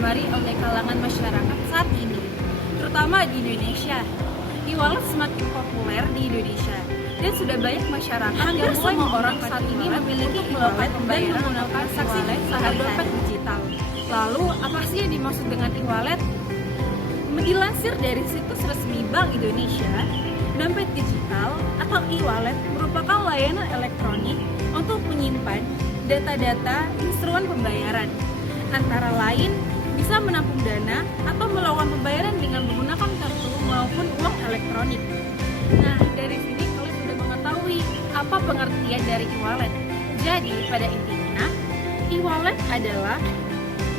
digemari oleh kalangan masyarakat saat ini, terutama di Indonesia. E-wallet semakin populer di Indonesia dan sudah banyak masyarakat Hampir yang mulai semua orang orang saat ini memiliki e-wallet e-wallet dan dan menggunakan transaksi sehari-hari. dompet digital. Lalu, apa sih yang dimaksud dengan e-wallet? Dilansir dari situs resmi Bank Indonesia, dompet digital atau e-wallet merupakan layanan elektronik untuk menyimpan data-data instrumen pembayaran. Antara lain, bisa menampung dana atau melakukan pembayaran dengan menggunakan kartu maupun uang elektronik. Nah, dari sini kalian sudah mengetahui apa pengertian dari e-wallet. Jadi, pada intinya, e-wallet adalah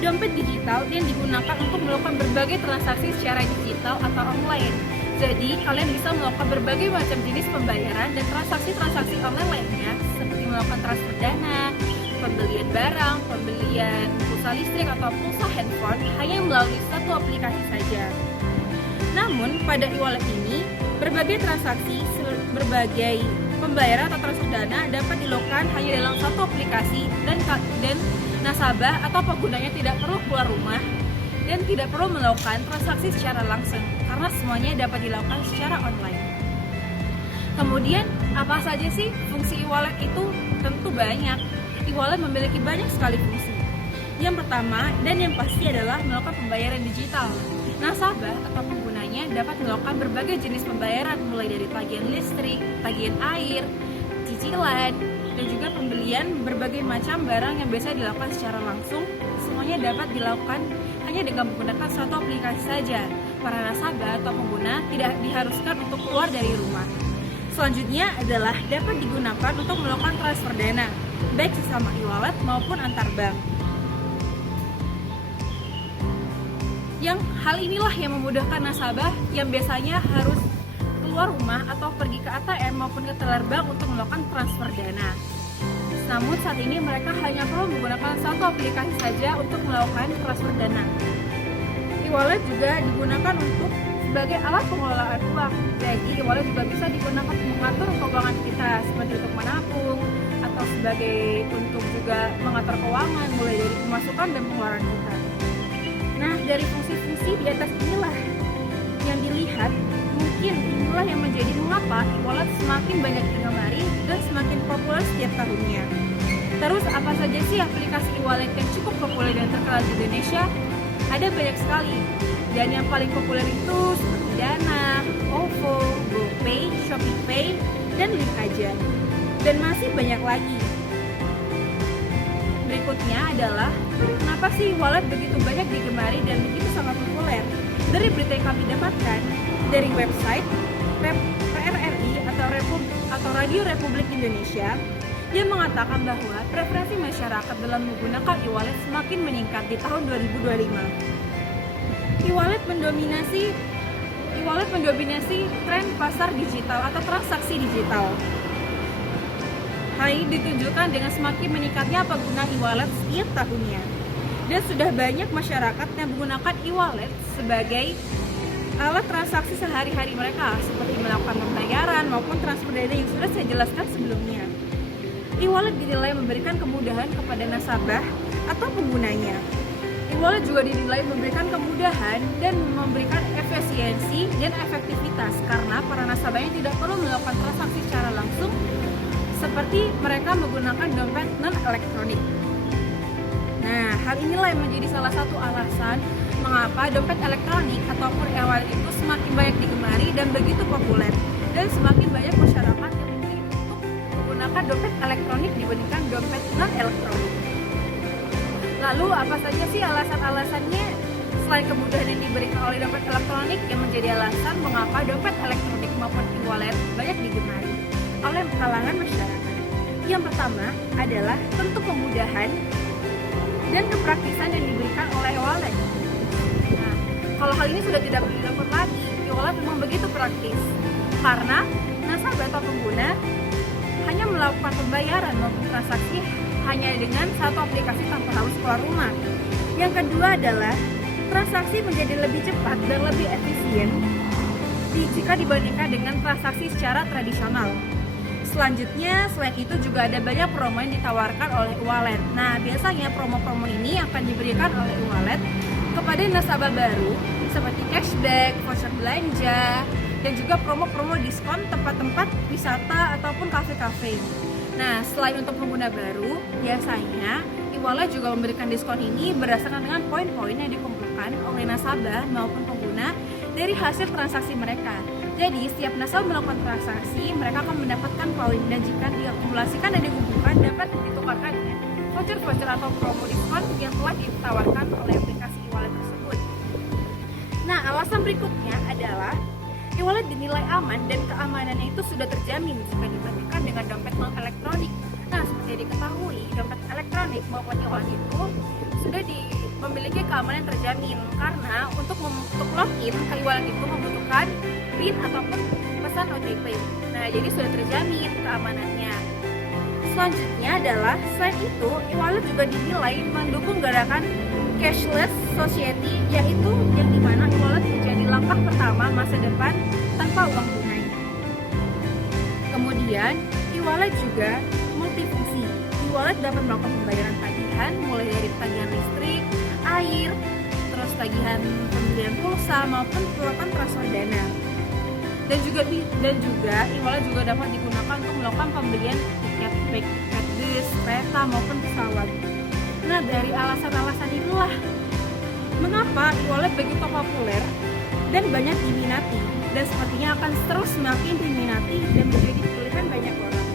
dompet digital yang digunakan untuk melakukan berbagai transaksi secara digital atau online. Jadi, kalian bisa melakukan berbagai macam jenis pembayaran dan transaksi-transaksi online lainnya, seperti melakukan transfer dana, pembelian barang, pembelian pulsa listrik atau pulsa handphone hanya melalui satu aplikasi saja. Namun, pada e-wallet ini, berbagai transaksi, berbagai pembayaran atau transfer dana dapat dilakukan hanya dalam satu aplikasi dan nasabah atau penggunanya tidak perlu keluar rumah dan tidak perlu melakukan transaksi secara langsung karena semuanya dapat dilakukan secara online. Kemudian, apa saja sih fungsi e-wallet itu? Tentu banyak. E-wallet memiliki banyak sekali fungsi. Yang pertama dan yang pasti adalah melakukan pembayaran digital. Nasabah atau penggunanya dapat melakukan berbagai jenis pembayaran mulai dari tagihan listrik, tagihan air, cicilan, dan juga pembelian berbagai macam barang yang biasa dilakukan secara langsung. Semuanya dapat dilakukan hanya dengan menggunakan satu aplikasi saja. Para nasabah atau pengguna tidak diharuskan untuk keluar dari rumah. Selanjutnya adalah dapat digunakan untuk melakukan transfer dana, baik sesama e-wallet maupun antar bank. Yang hal inilah yang memudahkan nasabah yang biasanya harus keluar rumah atau pergi ke ATM maupun ke teller bank untuk melakukan transfer dana. Namun saat ini mereka hanya perlu menggunakan satu aplikasi saja untuk melakukan transfer dana. E-wallet juga digunakan untuk sebagai alat pengelolaan uang. Jadi e-wallet juga bisa digunakan untuk mengatur keuangan kita seperti untuk menabung atau sebagai untuk juga mengatur keuangan mulai dari pemasukan dan pengeluaran kita. Nah, dari fungsi-fungsi di atas inilah yang dilihat, mungkin inilah yang menjadi mengapa e-wallet semakin banyak digemari dan semakin populer setiap tahunnya. Terus apa saja sih aplikasi e-wallet yang cukup populer dan terkenal di Indonesia? Ada banyak sekali. Dan yang paling populer itu seperti Dana, OVO, GoPay, ShopeePay, dan Link Aja. Dan masih banyak lagi. Berikutnya adalah kenapa sih e-wallet begitu banyak digemari dan begitu sangat populer? Dari berita yang kami dapatkan dari website PRRI atau Radio Republik Indonesia yang mengatakan bahwa preferensi masyarakat dalam menggunakan e-wallet semakin meningkat di tahun 2025. E-wallet mendominasi tren pasar digital atau transaksi digital. Hal ini ditunjukkan dengan semakin meningkatnya pengguna e-wallet setiap tahunnya. Dan sudah banyak masyarakat yang menggunakan e-wallet sebagai alat transaksi sehari-hari mereka, seperti melakukan pembayaran maupun transfer dana yang sudah saya jelaskan sebelumnya. E-wallet dinilai memberikan kemudahan kepada nasabah atau penggunanya. E-wallet juga dinilai memberikan kemudahan dan memberikan efisiensi dan efektivitas karena para nasabahnya tidak perlu melakukan transaksi secara langsung seperti mereka menggunakan dompet non-elektronik. Nah, hal inilah yang menjadi salah satu alasan mengapa dompet elektronik ataupun e-wallet itu semakin banyak digemari dan begitu populer. Dan semakin banyak masyarakat yang memilih untuk menggunakan dompet elektronik dibandingkan dompet non-elektronik. Lalu, apa saja sih alasan-alasannya? Selain kemudahan yang diberikan oleh dompet elektronik yang menjadi alasan mengapa dompet elektronik maupun e-wallet banyak digemari oleh kalangan masyarakat. Yang pertama adalah tentu kemudahan dan kepraktisan yang diberikan oleh e-wallet. Nah, kalau hal ini sudah tidak perlu dilakukan lagi, e-wallet memang begitu praktis karena nasabah atau pengguna hanya melakukan pembayaran maupun transaksi hanya dengan satu aplikasi tanpa harus keluar rumah. Yang kedua adalah transaksi menjadi lebih cepat dan lebih efisien jika dibandingkan dengan transaksi secara tradisional. Selanjutnya, selain itu juga ada banyak promo yang ditawarkan oleh e-wallet. Nah, biasanya promo-promo ini akan diberikan oleh e-wallet kepada nasabah baru seperti cashback, voucher belanja, dan juga promo-promo diskon tempat-tempat wisata ataupun kafe-kafe. Nah, selain untuk pengguna baru, biasanya e-wallet juga memberikan diskon ini berdasarkan dengan poin-poin yang dikumpulkan oleh nasabah maupun pengguna dari hasil transaksi mereka. Jadi, setiap nasabah melakukan transaksi, mereka akan mendapatkan poin, dan jika diakumulasikan dan dikumpulkan dapat ditukarkan dengan voucher-voucher atau promo diskon yang telah ditawarkan oleh aplikasi e-wallet tersebut. Nah, alasan berikutnya adalah e-wallet dinilai aman dan keamanannya itu sudah terjamin jika dibandingkan dengan dompet elektronik. Nah, seperti diketahui, dompet elektronik maupun e-wallet itu sudah memiliki keamanan terjamin karena untuk login ke e-wallet itu membutuhkan PIN ataupun pesan OTP. Nah, jadi sudah terjamin keamanannya. Selanjutnya adalah selain itu, e-wallet juga dinilai mendukung gerakan cashless society, yaitu yang dimana e-wallet menjadi langkah pertama masa depan tanpa uang tunai. Kemudian, e-wallet juga multifungsi. E-wallet dapat melakukan pembayaran tagihan mulai dari tagihan listrik, air, terus tagihan pembelian pulsa maupun melakukan transfer dana. Dan juga e-wallet juga dapat digunakan untuk melakukan pembelian tiket baik tiket bus, kereta maupun pesawat. Nah, dari alasan-alasan inilah mengapa e-wallet begitu populer dan banyak diminati, dan sepertinya akan terus semakin diminati dan menjadi pilihan banyak orang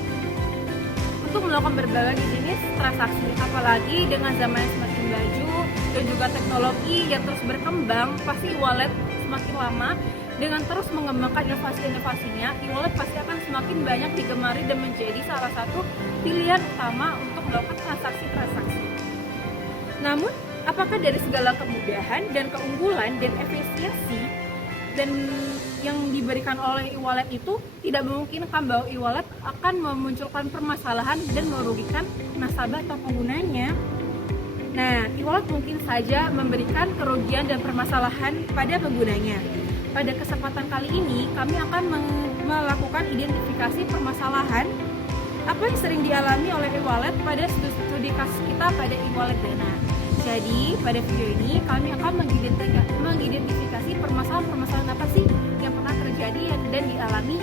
untuk melakukan berbagai jenis transaksi. Apalagi dengan zaman yang semakin maju dan juga teknologi yang terus berkembang, pasti e-wallet semakin lama dengan terus mengembangkan inovasi-inovasinya, e-wallet pasti akan semakin banyak digemari dan menjadi salah satu pilihan utama untuk melakukan transaksi-transaksi. Namun, apakah dari segala kemudahan dan keunggulan dan efisiensi dan yang diberikan oleh e-wallet itu tidak memungkinkan bahwa e-wallet akan memunculkan permasalahan dan merugikan nasabah atau penggunanya? Nah, e-wallet mungkin saja memberikan kerugian dan permasalahan pada penggunanya. Pada kesempatan kali ini, kami akan melakukan identifikasi permasalahan apa yang sering dialami oleh e-wallet pada studi kasus kita pada e-wallet Dana. Jadi, pada video ini kami akan mengidentifikasi permasalahan-permasalahan apa sih yang pernah terjadi dan dialami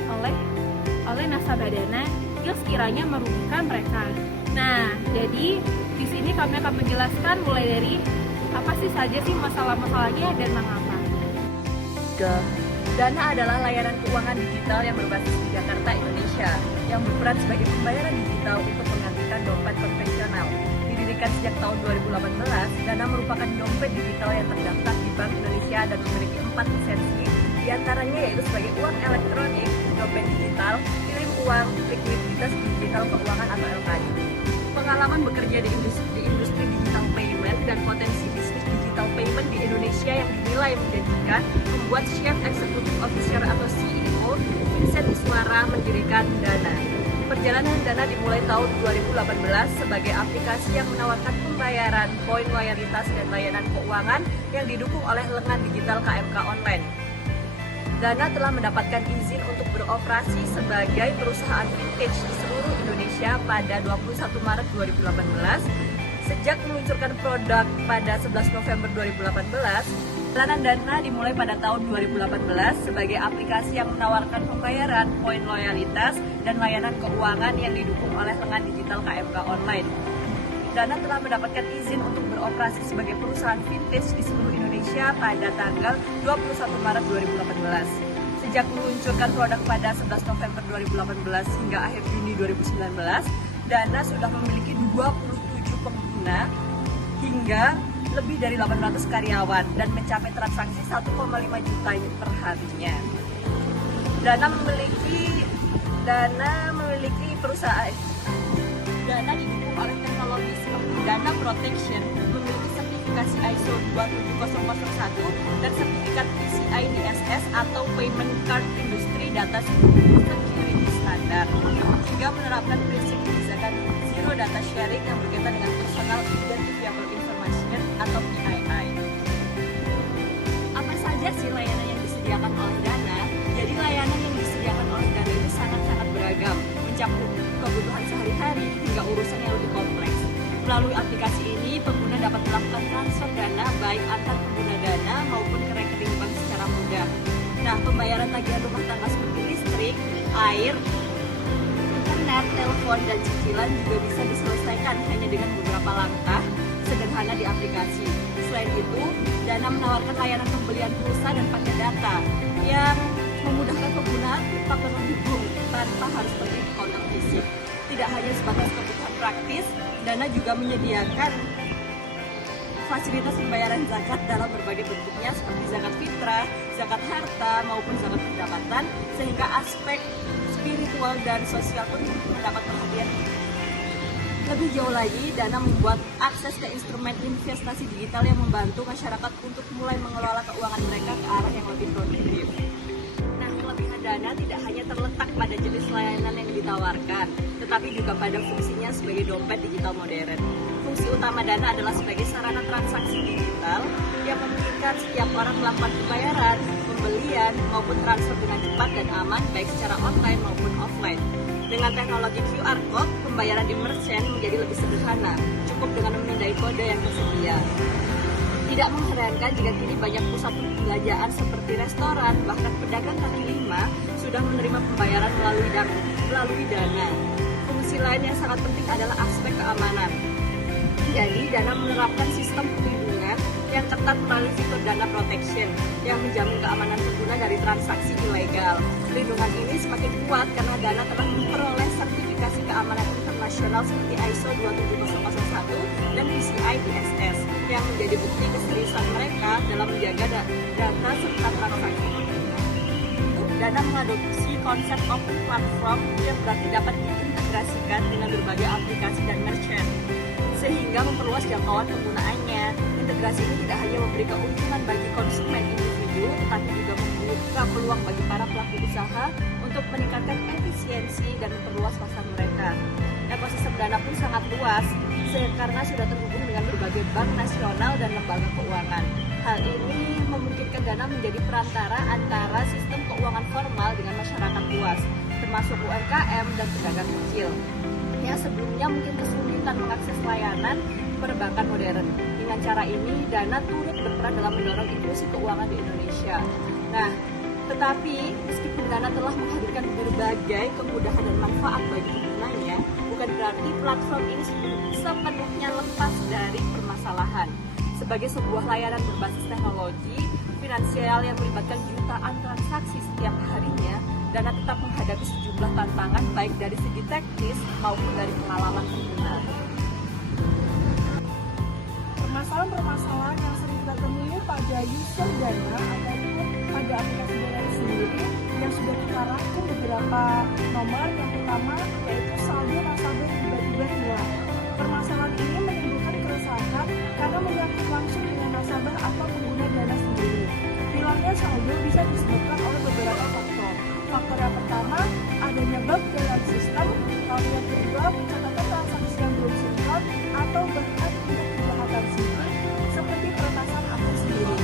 oleh nasabah Dana yang sekiranya merugikan mereka. Nah, jadi di sini kami akan menjelaskan mulai dari apa sih saja sih masalah-masalahnya dan mengapa. Dana adalah layanan keuangan digital yang berbasis di Jakarta, Indonesia, yang berperan sebagai pembayaran digital untuk menggantikan dompet konvensional. Didirikan sejak tahun 2018, Dana merupakan dompet digital yang terdaftar di Bank Indonesia dan memiliki 4 lisensi, diantaranya yaitu sebagai uang elektronik, dompet digital, kirim uang, likuiditas digital keuangan atau LKD. Pengalaman bekerja di industri digital payment dan potensi bisnis digital payment di Indonesia yang dinilai menjanjikan membuat Chief Executive Officer atau CEO Vincent Iswara mendirikan Dana. Perjalanan Dana dimulai tahun 2018 sebagai aplikasi yang menawarkan pembayaran, poin loyalitas, dan layanan keuangan yang didukung oleh lengan digital KMK Online. Dana telah mendapatkan izin untuk beroperasi sebagai perusahaan vintage di seluruh Indonesia pada 21 Maret 2018. Sejak meluncurkan produk pada 11 November 2018, perjalanan Dana dimulai pada tahun 2018 sebagai aplikasi yang menawarkan pembayaran, poin loyalitas, dan layanan keuangan yang didukung oleh lengan digital KMK Online. Dana telah mendapatkan izin untuk beroperasi sebagai perusahaan vintage di seluruh Indonesia pada tanggal 21 Maret 2018. Sejak meluncurkan produk pada 11 November 2018 hingga akhir Juni 2019, Dana sudah memiliki 27 pengguna hingga lebih dari 800 karyawan dan mencapai transaksi 1,5 juta per harinya. Dana memiliki perusahaan. Dana didukung oleh teknologi seperti Dana Protection, memiliki sertifikasi ISO 27001 dan sertifikat PCI DSS atau Payment Card Industry Data Security Standard, hingga menerapkan prinsip kebijakan Zero Data Sharing yang berkaitan dengan Personal Identifiable Information atau PII. Apa saja sih layanan yang disediakan oleh Dana? Jadi layanan yang disediakan oleh Dana itu sangat-sangat beragam, mencakup kebutuhan sehari-hari hingga urusan yang lebih kompleks. Melalui aplikasi ini, pengguna dapat melakukan transfer dana baik antar pengguna tagihan rumah tangga seperti listrik, air, internet, telepon, dan cicilan juga bisa diselesaikan hanya dengan beberapa langkah sederhana di aplikasi. Selain itu, Dana menawarkan layanan pembelian pulsa dan paket data yang memudahkan pengguna tetap terhubung tanpa harus pergi ke counter fisik. Tidak hanya sebatas kebutuhan praktis, Dana juga menyediakan fasilitas pembayaran zakat dalam berbagai bentuknya seperti zakat fitrah, zakat harta, maupun zakat pendapatan, sehingga aspek spiritual dan sosial pun mendapat perhatian. Lebih jauh lagi, Dana membuat akses ke instrumen investasi digital yang membantu masyarakat untuk mulai mengelola keuangan mereka ke arah yang lebih produktif. Nah, kelebihan Dana tidak hanya terletak pada jenis layanan yang ditawarkan, tetapi juga pada fungsinya sebagai dompet digital modern. Fungsi utama Dana adalah sebagai sarana transaksi digital yang memungkinkan setiap orang melakukan pembayaran, pembelian, maupun transfer dengan cepat dan aman baik secara online maupun offline. Dengan teknologi QR Code, pembayaran di merchant menjadi lebih sederhana, cukup dengan memindai kode yang tersedia. Tidak mengherankan jika kini banyak pusat perbelanjaan seperti restoran, bahkan pedagang kaki lima sudah menerima pembayaran melalui Dana. Fungsi lain yang sangat penting adalah aspek keamanan. Jadi, Dana menerapkan sistem perlindungan yang ketat melalui fitur Dana Protection yang menjamin keamanan pengguna dari transaksi ilegal. Perlindungan ini semakin kuat karena Dana telah memperoleh sertifikasi keamanan internasional seperti ISO 27001 dan PCI DSS yang menjadi bukti keseriusan mereka dalam menjaga data serta transaksi. Dana mengadopsi konsep open platform yang berarti dapat diintegrasikan dengan berbagai aplikasi dan merchant, sehingga memperluas jangkauan penggunaannya. Integrasi ini tidak hanya memberi keuntungan bagi konsumen individu, tetapi juga membuka peluang bagi para pelaku usaha untuk meningkatkan efisiensi dan memperluas pasar mereka. Ekosistem Dana pun sangat luas, karena sudah terhubung dengan berbagai bank nasional dan lembaga keuangan. Hal ini memungkinkan Dana menjadi perantara antara sistem keuangan formal dengan masyarakat luas, termasuk UMKM dan pedagang kecil yang sebelumnya mungkin kesulitan mengakses layanan perbankan modern. Dengan cara ini, Dana turut berperan dalam mendorong inklusi keuangan di Indonesia. Nah, tetapi meskipun Dana telah menghadirkan berbagai kemudahan dan manfaat bagi penggunanya, bukan berarti platform ini sepenuhnya lepas dari permasalahan. Sebagai sebuah layanan berbasis teknologi finansial yang melibatkan jutaan transaksi setiap harinya, Dana tetap menghadapi sejumlah tantangan baik dari segi teknis maupun dari pengalaman pengguna. Permasalahan-permasalahan yang sering kita temui pada user Dana ataupun pada aplikasi Dana sendiri yang sudah kita rangkum beberapa nomor. Yang pertama yaitu saldo nasabah yang tiba-tiba hilang. Permasalahan ini menimbulkan keresahan karena menyangkut langsung dengan nasabah atau pengguna Dana sendiri. Hilangnya saldo bisa disebabkan oleh beberapa faktor. Faktor yang pertama, adanya bug dalam sistem. Lalu yang kedua, pencatatan transaksi yang belum sinkron atau bahkan untuk kejahatan siber seperti peretasan akun sendiri.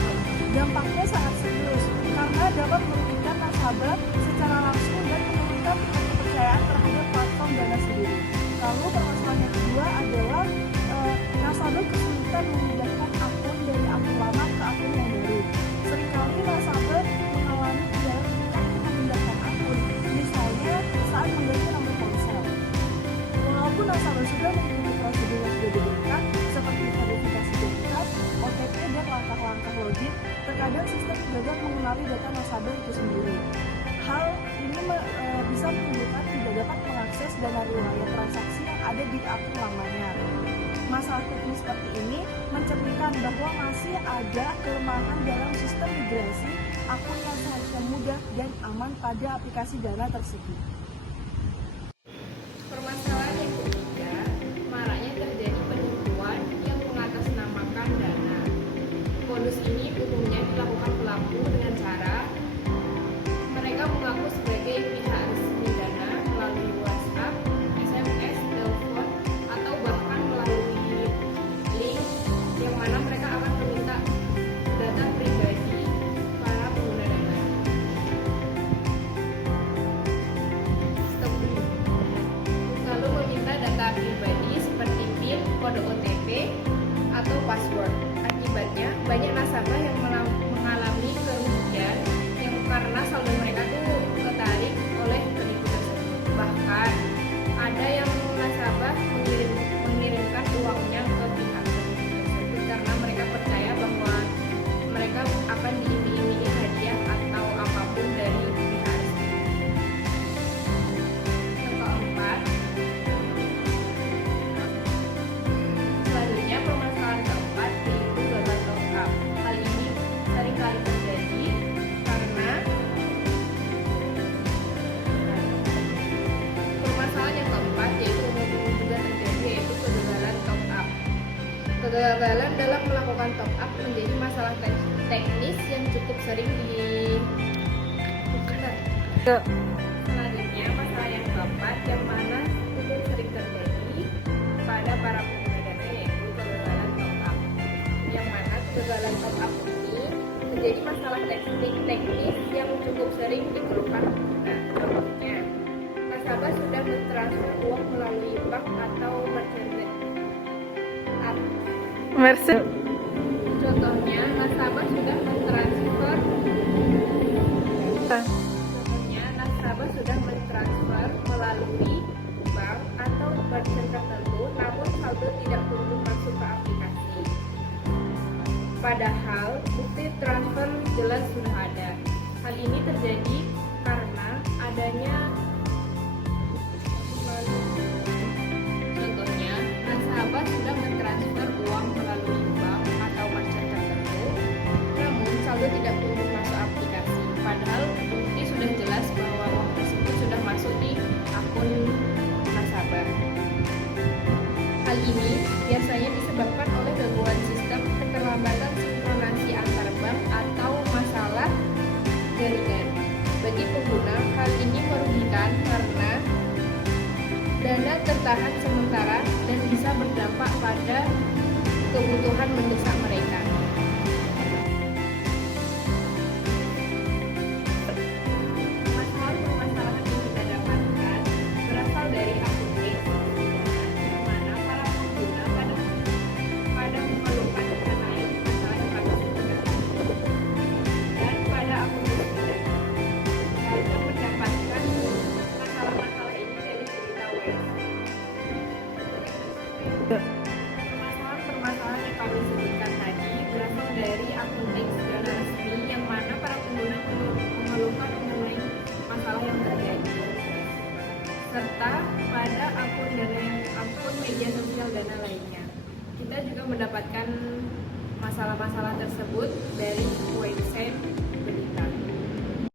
Dampaknya sangat serius karena dapat merugikan nasabah secara langsung dan menurunkan tingkat kepercayaan terhadap platform Dana sendiri. Lalu permasalahan yang kedua adalah nasabah kesulitan memindahkan akun dari akun lama ke akun yang baru. Seringkali nasabah mengalami kendala ketika memindahkan akun, misalnya saat mengganti nomor ponsel. Walaupun nasabah sudah mengikuti prosedur yang sudah diberikan, seperti verifikasi identitas, OTP, dan langkah-langkah login, terkadang sistem gagal mengenali data nasabah itu sendiri. Hal ini bisa menimbulkan tidak dapat mengakses dana riwayat transaksi yang ada di akun lamanya. Masalah teknis seperti ini mencerminkan bahwa masih ada kelemahan dalam sistem migrasi akun yang seharusnya mudah dan aman pada aplikasi Dana tersebut. Permasalahan yang ketiga, maraknya terjadi penipuan yang mengatasnamakan Dana. Modus ini umumnya dilakukan pelaku dengan cara mereka mengaku sebagai pihak resmi Dana melalui WhatsApp, SMS, telepon, atau bahkan melalui link yang mana mereka akan meminta data pribadi para pengguna Dana. Lalu meminta data pribadi seperti PIN, kode OTP, atau password. Akibatnya, banyak nasabah yang mengalami kerugian yang karena saldo mereka Kegagalan dalam melakukan top up menjadi masalah teknis yang cukup sering Selanjutnya, masalah yang keempat yang mana cukup sering terjadi pada para pengguna dana yaitu kegagalan top up. Yang mana kegagalan top up ini menjadi masalah teknis yang cukup sering dikeluhkan pengguna. Contohnya, nasabah sudah mentransfer uang melalui bank atau Mercy. Contohnya, nasabah sudah mentransfer melalui bank atau merchant tertentu, namun saldo tidak kunjung masuk ke aplikasi. Padahal bukti transfer jelas sudah ada. Hal ini terjadi karena adanya contohnya, nasabah sudah mentransfer uang melalui bank atau merchant tertentu, namun saldo tidak kunjung masuk aplikasi. Padahal bukti sudah jelas bahwa uang tersebut sudah masuk di akun nasabah. Hal ini biasanya disebabkan oleh gangguan sistem, keterlambatan sinkronasi antar bank, atau masalah jaringan. Bagi pengguna, hal ini merugikan karena dana tertahan sementara dan bisa berdampak pada kebutuhan mendesak mereka. Permasalahan yang kita dapatkan berasal dari akun X, di mana para pengguna pada mengeluhkan mengenai masalah yang kami sebutkan. Dan pada akun tersebut, mereka mendapatkan masalah-masalah ini dari cerita web. Permasalahan yang kami sebutkan tadi berasal dari akun X dana resmi yang mana para pengguna mengeluhkan mengenai masalah yang terjadi, serta pada akun media sosial dana lainnya. Kita juga mendapatkan masalah-masalah tersebut